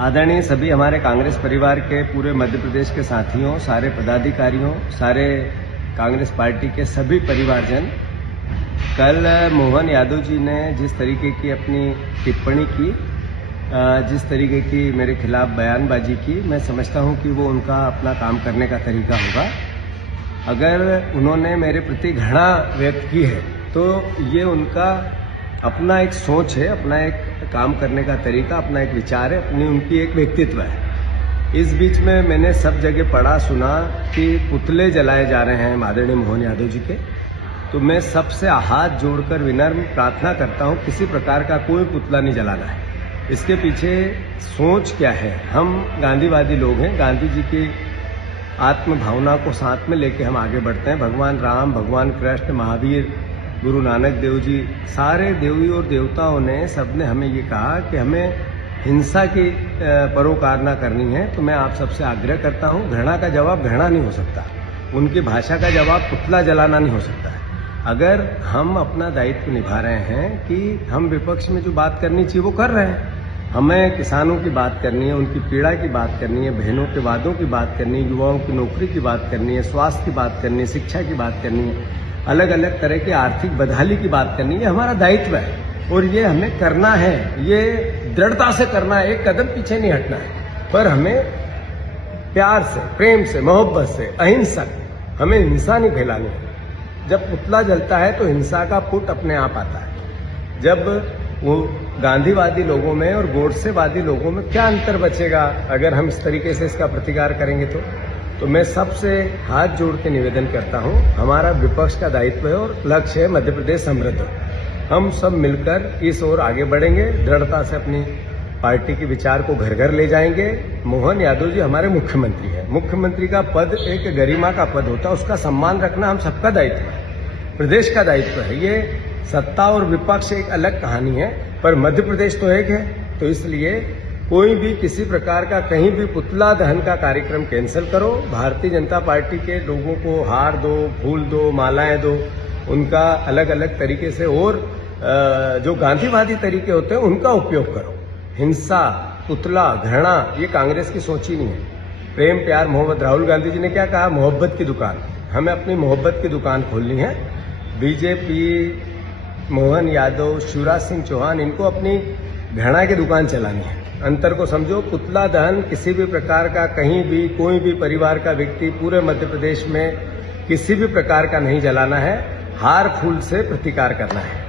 आदरणीय सभी हमारे कांग्रेस परिवार के पूरे मध्य प्रदेश के साथियों, सारे पदाधिकारियों, सारे कांग्रेस पार्टी के सभी परिवारजन, कल मोहन यादव जी ने जिस तरीके की अपनी टिप्पणी की, जिस तरीके की मेरे खिलाफ बयानबाजी की, मैं समझता हूं कि वो उनका अपना काम करने का तरीका होगा। अगर उन्होंने मेरे प्रति घृणा व्यक्त की है तो ये उनका अपना एक सोच है, अपना एक काम करने का तरीका, अपना एक विचार है, अपनी उनकी एक व्यक्तित्व है। इस बीच में मैंने सब जगह पढ़ा सुना कि पुतले जलाए जा रहे हैं आदरणीय मोहन यादव जी के। तो मैं सबसे हाथ जोड़कर विनम्र प्रार्थना करता हूं, किसी प्रकार का कोई पुतला नहीं जलाना है। इसके पीछे सोच क्या है? हम गांधीवादी लोग हैं, गांधी जी की आत्म भावना को साथ में लेके हम आगे बढ़ते हैं। भगवान राम, भगवान कृष्ण, महावीर, गुरु नानक देव जी, सारे देवी और देवताओं ने सबने हमें ये कहा कि हमें हिंसा की परोकार न करनी है। तो मैं आप सबसे आग्रह करता हूं, घृणा का जवाब घृणा नहीं हो सकता, उनकी भाषा का जवाब पुतला जलाना नहीं हो सकता है। अगर हम अपना दायित्व निभा रहे हैं कि हम विपक्ष में जो बात करनी चाहिए वो कर रहे हैं, हमें किसानों की बात करनी है, उनकी पीड़ा की बात करनी है, बहनों के वादों की बात करनी है, युवाओं की नौकरी की बात करनी है, स्वास्थ्य की बात करनी है, शिक्षा की बात करनी है, अलग अलग तरह की आर्थिक बदहाली की बात करनी है। हमारा दायित्व है और ये हमें करना है, ये दृढ़ता से करना है, एक कदम पीछे नहीं हटना है। पर हमें प्यार से, प्रेम से, मोहब्बत से, अहिंसक, हमें हिंसा नहीं फैलानी है। जब पुतला जलता है तो हिंसा का पुट अपने आप आता है। जब वो गांधीवादी लोगों में और गोडसेवादी लोगों में क्या अंतर बचेगा अगर हम इस तरीके से इसका प्रतिकार करेंगे? तो मैं सबसे हाथ जोड़ के निवेदन करता हूं, हमारा विपक्ष का दायित्व है और लक्ष्य है मध्य प्रदेश समृद्ध। हम सब मिलकर इस ओर आगे बढ़ेंगे, दृढ़ता से अपनी पार्टी के विचार को घर घर ले जाएंगे। मोहन यादव जी हमारे मुख्यमंत्री हैं। मुख्यमंत्री का पद एक गरिमा का पद होता है, उसका सम्मान रखना हम सबका दायित्व है, प्रदेश का दायित्व है। ये सत्ता और विपक्ष एक अलग कहानी है, पर मध्य प्रदेश तो एक है। तो इसलिए कोई भी किसी प्रकार का कहीं भी पुतला दहन का कार्यक्रम कैंसिल करो। भारतीय जनता पार्टी के लोगों को हार दो, फूल दो, मालाएं दो, उनका अलग अलग तरीके से और जो गांधीवादी तरीके होते हैं उनका उपयोग करो। हिंसा, पुतला, घृणा, ये कांग्रेस की सोच ही नहीं है। प्रेम, प्यार, मोहब्बत। राहुल गांधी जी ने क्या कहा? मोहब्बत की दुकान। हमें अपनी मोहब्बत की दुकान खोलनी है। बीजेपी, मोहन यादव, शिवराज सिंह चौहान, इनको अपनी घृणा की दुकान चलानी है। अंतर को समझो। पुतला दहन किसी भी प्रकार का, कहीं भी कोई भी परिवार का व्यक्ति पूरे मध्य प्रदेश में किसी भी प्रकार का नहीं जलाना है। हार फूल से प्रतिकार करना है।